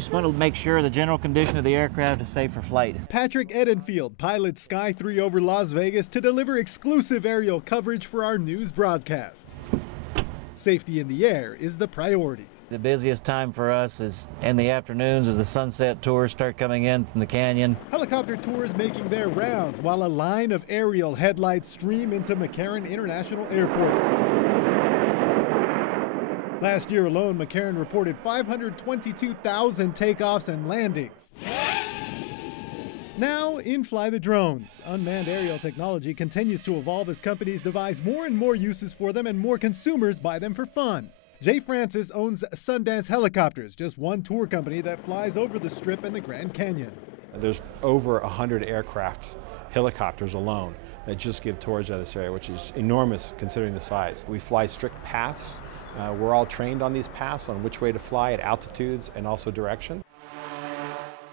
You just want to make sure the general condition of the aircraft is safe for flight. Patrick Edenfield pilots Sky 3 over Las Vegas to deliver exclusive aerial coverage for our news broadcast. Safety in the air is the priority. The busiest time for us is in the afternoons as the sunset tours start coming in from the canyon. Helicopter tours making their rounds while a line of aerial headlights stream into McCarran International Airport. Last year alone, McCarran reported 522,000 takeoffs and landings. Now, in-fly the drones. Unmanned aerial technology continues to evolve as companies devise more and more uses for them and more consumers buy them for fun. Jay Francis owns Sundance Helicopters, just one tour company that flies over the Strip and the Grand Canyon. There's over 100 aircraft, helicopters alone, that just give tours of this area, which is enormous considering the size. We fly strict paths. We're all trained on these paths on which way to fly at altitudes and also direction.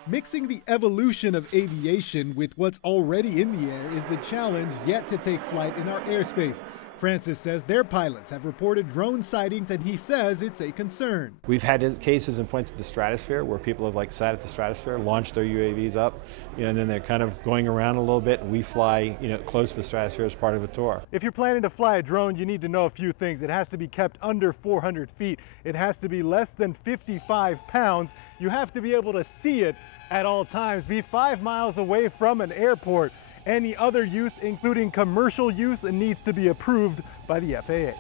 Mixing the evolution of aviation with what's already in the air is the challenge yet to take flight in our airspace. Francis says their pilots have reported drone sightings and he says it's a concern. We've had cases in points of the stratosphere where people have sat at the stratosphere, launched their UAVs up, and then they're kind of going around a little bit, and we fly close to the stratosphere as part of a tour. If you're planning to fly a drone, you need to know a few things. It has to be kept under 400 feet. It has to be less than 55 pounds. You have to be able to see it at all times, be 5 miles away from an airport. Any other use, including commercial use, needs to be approved by the FAA.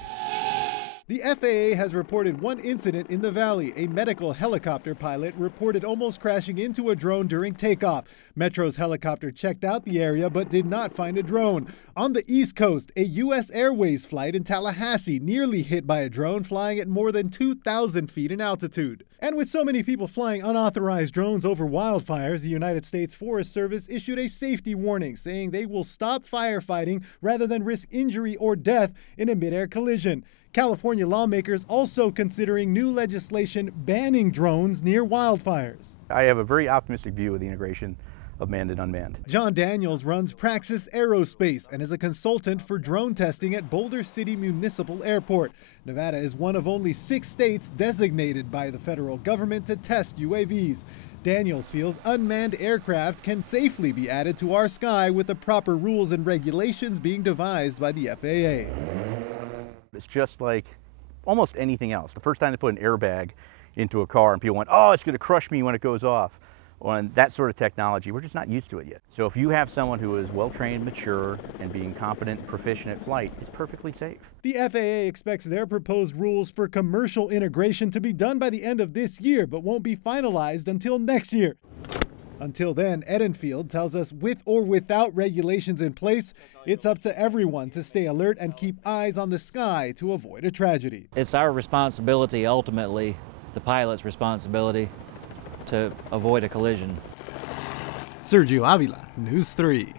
The FAA has reported one incident in the valley. A medical helicopter pilot reported almost crashing into a drone during takeoff. Metro's helicopter checked out the area but did not find a drone. On the East Coast, a U.S. Airways flight in Tallahassee nearly hit by a drone flying at more than 2,000 feet in altitude. And with so many people flying unauthorized drones over wildfires, the United States Forest Service issued a safety warning saying they will stop firefighting rather than risk injury or death in a mid-air collision. California lawmakers also considering new legislation banning drones near wildfires. I have a very optimistic view of the integration of manned and unmanned. John Daniels runs Praxis Aerospace and is a consultant for drone testing at Boulder City Municipal Airport. Nevada is one of only 6 states designated by the federal government to test UAVs. Daniels feels unmanned aircraft can safely be added to our sky with the proper rules and regulations being devised by the FAA. It's just like almost anything else. The first time they put an airbag into a car and people went, oh, it's going to crush me when it goes off. On that sort of technology, we're just not used to it yet. So if you have someone who is well-trained, mature, and being competent, proficient at flight, it's perfectly safe. The FAA expects their proposed rules for commercial integration to be done by the end of this year, but won't be finalized until next year. Until then, Edenfield tells us with or without regulations in place, it's up to everyone to stay alert and keep eyes on the sky to avoid a tragedy. It's our responsibility, ultimately, the pilot's responsibility, to avoid a collision. Sergio Avila, News 3.